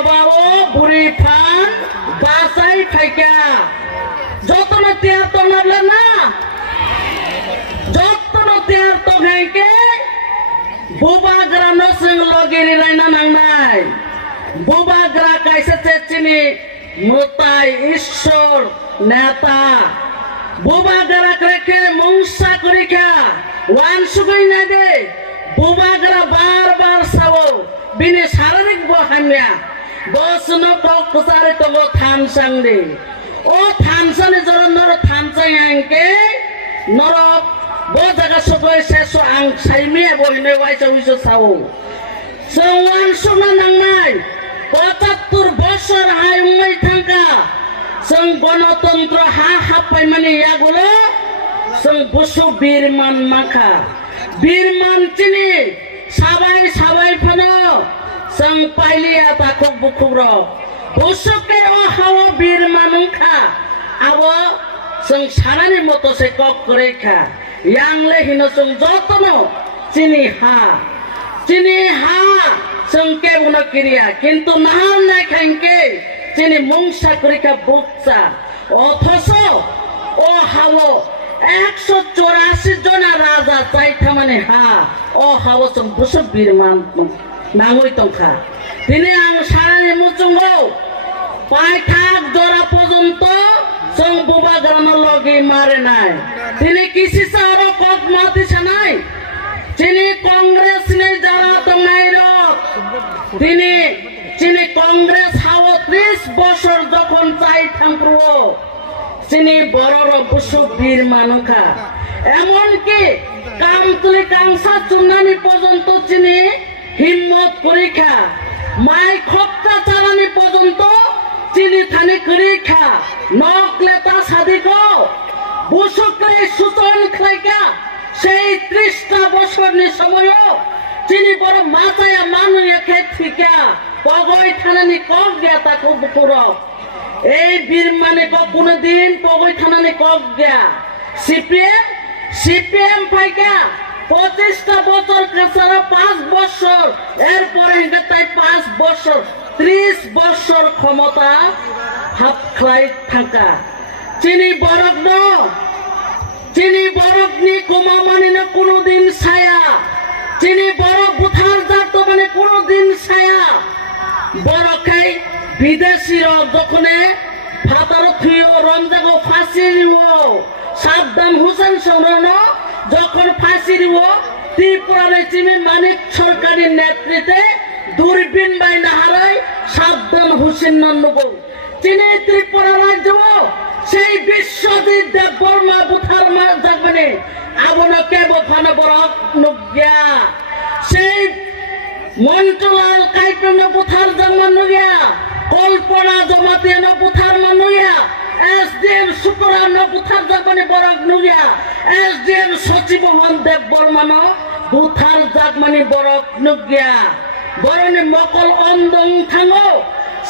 Chobao, Bwrui, Phan, Basai, Faika. Jotno tiar to nabla na. Jotno tiar to ghaike. Bubagra no sing logiri raina nangnai. Bubagra kaisa chechini mutai ishor neta. Bubagra kreke mungsa kurika. Wan sugoi na de. Bubagra bar sawo. Bini sararik bohamya. Bosno kok kusari tongo thamsang de. O thamsang ni joro noro thamsang angke. Noro Bachakha sugoi seso ang saimia bohine waisa wiso sawo. Sewang suna nangnai. ৭৫ বছর হাইমাই থাকা जों गणतन्त्र हा हाबबाय माने यागुलो जों बुसु बिरमान माखा बिरमान चिनि साबाय फानो जों पाइलिया ताखौ बुखुब्र बुसुके ओ हाव बिरमानखा आबो जों सानानि मतसे कक करेखा यांले हिनो जों जतनो चिनि हा जों के उना क्रिया किन्तु नाहार नाय खांके चिनि मुंसा करिखा बुकसा अथस ओ हावो 184 जना राजा चाइथा माने हा ओ हावो जों बुसु बिरमान नांगै तंखा दिनै आं सारानि मुचुंगौ पाइथाक जरा पर्यन्त जों बुबाग्रानो लगे मारे नाय दिनै किसिसा आरो कक माति सानाय चिनि कांग्रेस ने जरा तंगाइरो चिनि कांग्रेस हावो 30 বছর যখন চাই থামপ্রো চিনি বড়র বুসু বীর মানুখা এমনকি কামতুলি কাংসা চুন্নানি পর্যন্ত চিনি হিম্মত পরীক্ষা মাই খপ্তা চালানি পর্যন্ত চিনি থানি করিখা নকলেতা সাদিকো বুসুকে সুতন খাইকা সেই 30টা বছরনি সময় চিনি বড় মাথায়া মানুয়ে খেথিকা পগই থানানি কক গিয়া তাকো বুকুর এই বীর মানে কোনদিন পগই থানানি কক গিয়া সিপিএম ফাইকা 25টা বছর কাছারা 5 বছর এরপরে হিন্দে তাই 5 বছর 30 বছর ক্ষমতা হাত খাই থাকা চিনি বরক নি কোমা মানে না কোনদিন ছায়া চিনি বড় বুথার জাত মানে কোনদিন ছায়া বড় খাই বিদেশির যখনে ফাতার থুইও রমজাগো ফাঁসিরিও সাদ্দাম হুসেন সরন যখন ফাঁসিরিও ত্রিপুরারে চিনি মানিক সরকারের নেতৃত্বে দূরবীন বাই নাহারাই সাদ্দাম হুসেন নন্নগো চিনি ত্রিপুরা রাজ্য সেই বিশ্বজিৎ দেব বর্মা বুথার জাগমানে আবনা কেব ফানা বরক নুগিয়া সেই মন্টলাল কাইপন বুথার জাগমান নুগিয়া কল্পনা জমাতিয়া ন বুথার মানুগিয়া এসডিএম সুকরা ন বুথার জাগমানে বরক নুগিয়া এসডিএম সচিবমোহন দেব বর্মা বুথার জাগমানে বরক নুগিয়া বরনে মকল অন্দং থাঙ্গো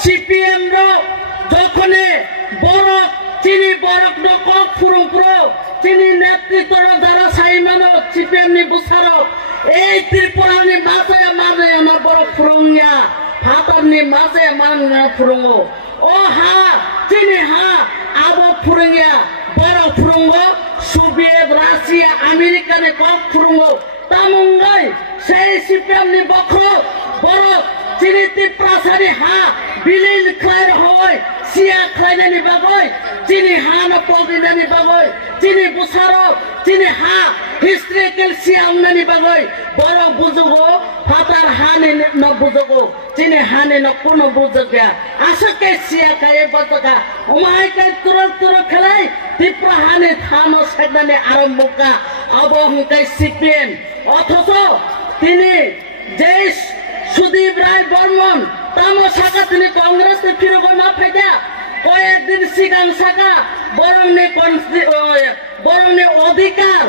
সিপিএম র যখনে বরক চিনি বরক ন কক ফুরুংপুর চিনি নেতৃত্ব যারা সাইমানো সিপিএম নি বুসারক এই ত্রিপুরানি মাঝে মানে আমার বড় ফুরুঙ্গা হাতারনি মাঝে মানে ফুরুঙ্গো ও হা চিনি হা আবো ফুরুঙ্গা বড় ফুরুঙ্গ সোভিয়েত রাশিয়া আমেরিকানে কক ফুরুঙ্গো তামুঙ্গাই সেই সিপিএম নি বক্র বড় চিনি ত্রিপুরাসারি হা বিলীন খায়ের হয় সিয়া খাইনানি বাগৈ চিনি হা ন পগিনানি বাগৈ চিনি বুসারক চিনি হা হিস্ট্রিক্যাল সিয়াংনানি বাগৈ বড় বুজুগো ফাতার হানি ন বুজুগো চিনি হানি ন কোনো বুজুগা আসকে সিয়া খায়ে বতকা ওমাই কাই তুর খেলাই ত্রিপুরা হানি থানো সেদানে আরম্ভকা অবহংকাই সিপিএম অথচ তিনি যে সুদীপ রায় বর্মন তামো শাখা তিনি কংগ্রেস ফিরগো না ফাইদা কয়েকদিন সিগাং শাখা বরংনে অধিকার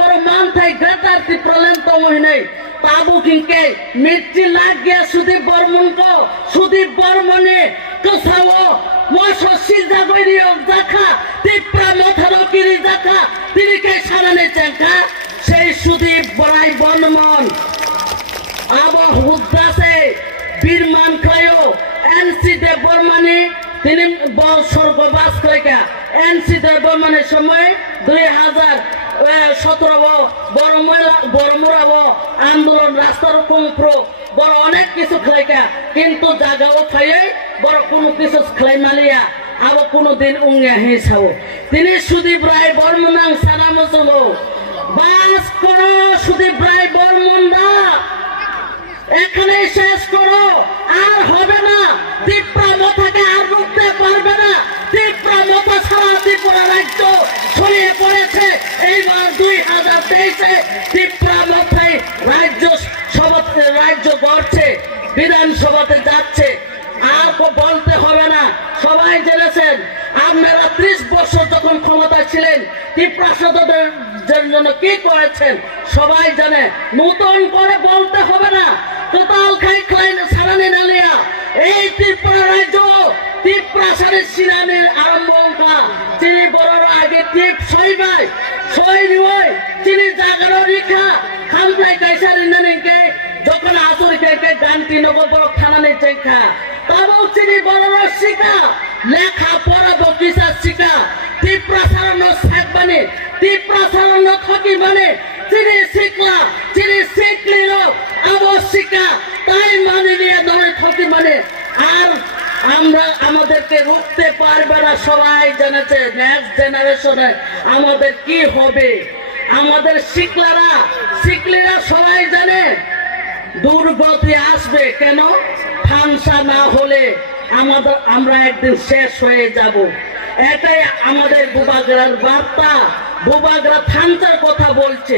বড় মান থাই গ্রেটার ত্রিপুরালেন তমহিনে তাবু কিংকে মির্চি লাগ গিয়া সুদীপ বর্মনে কসাও ওয়াশো সিজা গইরিও জাখা ত্রিপুরা মথার কিরি জাখা তিনি কে সারানে চাকা সেই সুদীপ বড়াই বর্মন আবহ হুদ্দাসে বীরমান এনসি দেববর্মানি তিনি স্বর্গবাস করেকা এনসি দেববর্মানের সময় 2017 বড়মুড়াবো আন্দোলন রাস্তার কুমপ্রো বড় অনেক কিছু খেলাইকা কিন্তু জাগাও খাইয়ে বড় কোনো কিছু খেলাই মালিয়া আবার কোনোদিন উঙ্গা হিসাব তিনি সুদীপ রায় বর্মনাং সানামসলো বাস করো সুদীপ রায় বর্মনরা এখানে শেষ করো আর হবে না ত্রিপুরা মথাকে আর রুখতে পারবে না ত্রিপুরা মথা সারা ত্রিপুরা রাজ্য ছড়িয়ে পড়েছে এইবার 2023-এ ত্রিপুরা মথায় রাজ্য গড়ছে বিধানসভাতে যাচ্ছে আর বলতে হবে না সবাই জেনেছেন আপনারা 30 বছর যখন ক্ষমতা ছিলেন ত্রিপুরা সদস্যদের জন্য কি করেছেন সবাই জানে নতুন করে বলতে হবে না কোতাল খাই খাই সারানি নালিয়া এই ত্রিপুরা রাজ্য ত্রিপুরা সারের সিনানির আরম্ভকা তিনি বড়রা আগে টিপ সইবাই সই নিওই তিনি জাগানো রেখা খামলাই কাইসারি নানিকে যখন আসরিকে গানটি নগর বড় থানানি চেখা তাবও তিনি বড়রা শিখা লেখা পড়া বকিসা শিখা ত্রিপুরা সারানো থাকবানি ত্রিপুরা সারানো থাকি মানে তিনি শিখলা তিনি শিখলিল আবশ্যিকা তাই মানে নিয়ে ধরে থাকি মানে আর আমরা আমাদেরকে রুখতে পারবে না সবাই জানেছে নেক্সট জেনারেশনে আমাদের কি হবে আমাদের শিখলিরা সবাই জানে দুর্গতি আসবে কেন ফাংশা না হলে আমরা একদিন শেষ হয়ে যাব এটাই আমাদের বুবাগরার বার্তা বুবাগরা থানচার কথা বলছে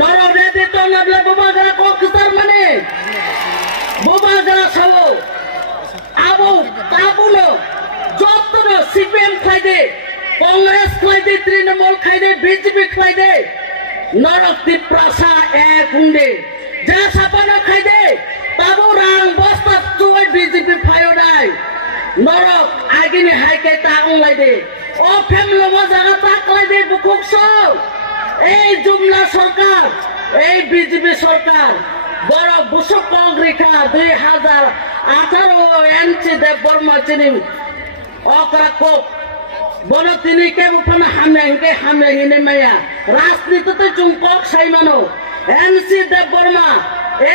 নরবেদে তো নবলে বুবাগরা কক্সার মানে বুবাগরা সব আবু কাবুলো যতন সিপিএম খাইদে কংগ্রেস খাইদে তৃণমূল খাইদে বিজেপি খাইদে নরক ত্রিপ্রাসা এক উন্ডে যা সাপানো খাইদে তাবু রাং বস্তা চুই বিজেপি ফায়োডাই নরক আগিনি হাইকে তাংলাই দে ও ফ্যামিলি মজারা তাকলাই দে বুকুকস এই জুমলা সরকার এই বিজেপি সরকার বড় বুসক রেখা 2018 এনসি দেব বর্মা চিনি অকরা কোপ বন তিনি কে উঠানো হামে হিনে মায়া রাজনীতিতে চুম্পক সাইমানো এনসি দেব বর্মা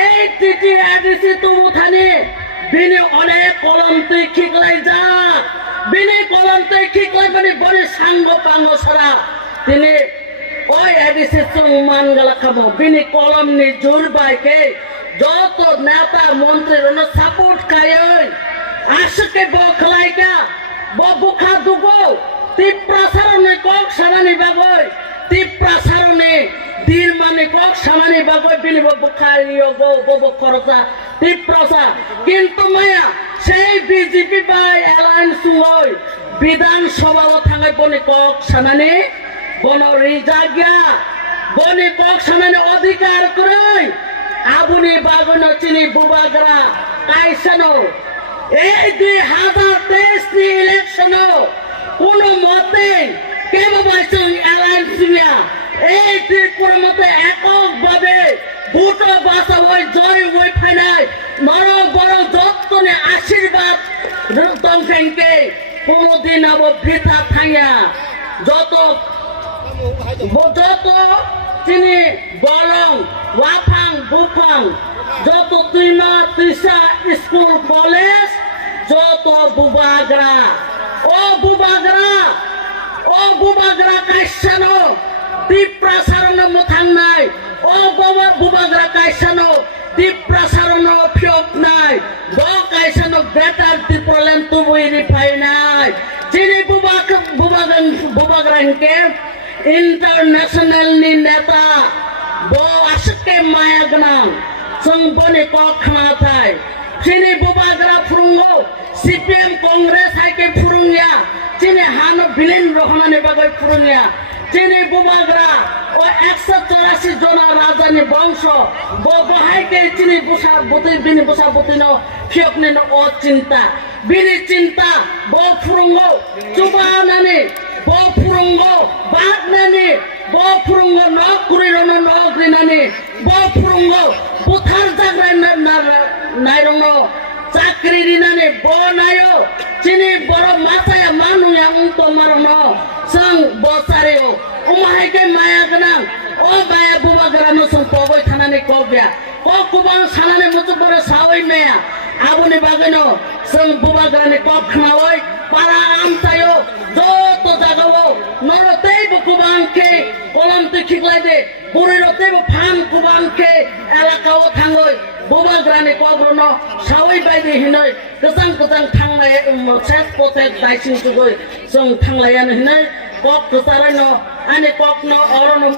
এই টিটি এডিসি তুমুথানি বিনি অনেক কলম তুই খিকলাই যা বিনি কলম তুই খিকলাই মানে বড় সাঙ্গ পাঙ্গ সারা তিনি ওই এডিসি চুমান গলা খাবো বিনি কলম নি জোর বাইকে যত নেতা মন্ত্রীর সাপোর্ট খায় আশকে বখলাইকা বুখা দুগো ত্রিপুরা সারণে কক সারানি বাগয় ত্রিপুরা সারণে দিন মানে কক সারানি বাগয় বিনি বুখারিও গো বব খরচা ত্রিপুরা কিন্তু মায়া সেই বিজেপি বাই অ্যালায়েন্স হয় বিধানসভা থাঙ্গাই বনে কক সারানি বন রিজাগিয়া বনে কক সারানি অধিকার করে আবুনি বাগন চিনি বুবাগরা কাইসানো এই 2023 নি ইলেকশন কোন মতে কেবল বাইসং অ্যালায়েন্সিয়া এই ত্রিপুরা মতে এককভাবে ভোট বাসা ওই জয় ওই ফাইনাল নর বড় যত্নে আশীর্বাদ দংফেংকে কোনদিন আব বৃথা থাইয়া যত তিনি গলং ওয়াফাং বুফাং যত তুইমা তুইসা স্কুল কলেজ যত বুবাগরা ও বুবাগরা কাইসানো ত্রিপুরা সারণ মথাং নাই ও বুবাগরা কাইসানো ত্রিপুরা সারণ ফিয়ক নাই গ কাইসানো বেটার ত্রিপুরালেন তুবুই রিফাই নাই যিনি বুবাগরাংকে ইন্টারন্যাশনাল নি নেতা বো আশকে মায়া গনাং संबने को खाना था चीनी बुबागरा फुरुंगो सीपीएम कांग्रेस है के फुरुंगिया चीनी हानो बिलेन रोहना ने बगै फुरुंगिया चीनी बुबागरा और 184 जना राजधानी वंश बो बहाई के चीनी बुसा बुती बिनी बुसा बुतीनो फियकने नो ओ चिंता बिनी चिंता बो फुरुंगो चुबाओ नानी बो फुरुंगो बात नानी बो फुरुंगो नो कुरिरोनो नो ग्रिनानी बो फुरुंगो बुथार जाग्रा नाइरंनो চাকরি রিনানে বনায়ো চিনি বড় মাথায় মানু yang tomar no sang bosareo umahike maya ganang o baya buba garano sang pogoi thanane kobya ko kubang sanane mutubore sawai meya abuni bagano sang buba garane kok khnawai para amtayo joto jagao norotei kubangke kolam tu khiklai de burirote phan kubangke elakao thangoi buba garane kobrono sawai baide hinoi kesang thanglai ses potek daising sugoi sang thanglayan hinai kok kesarano ane kok no orono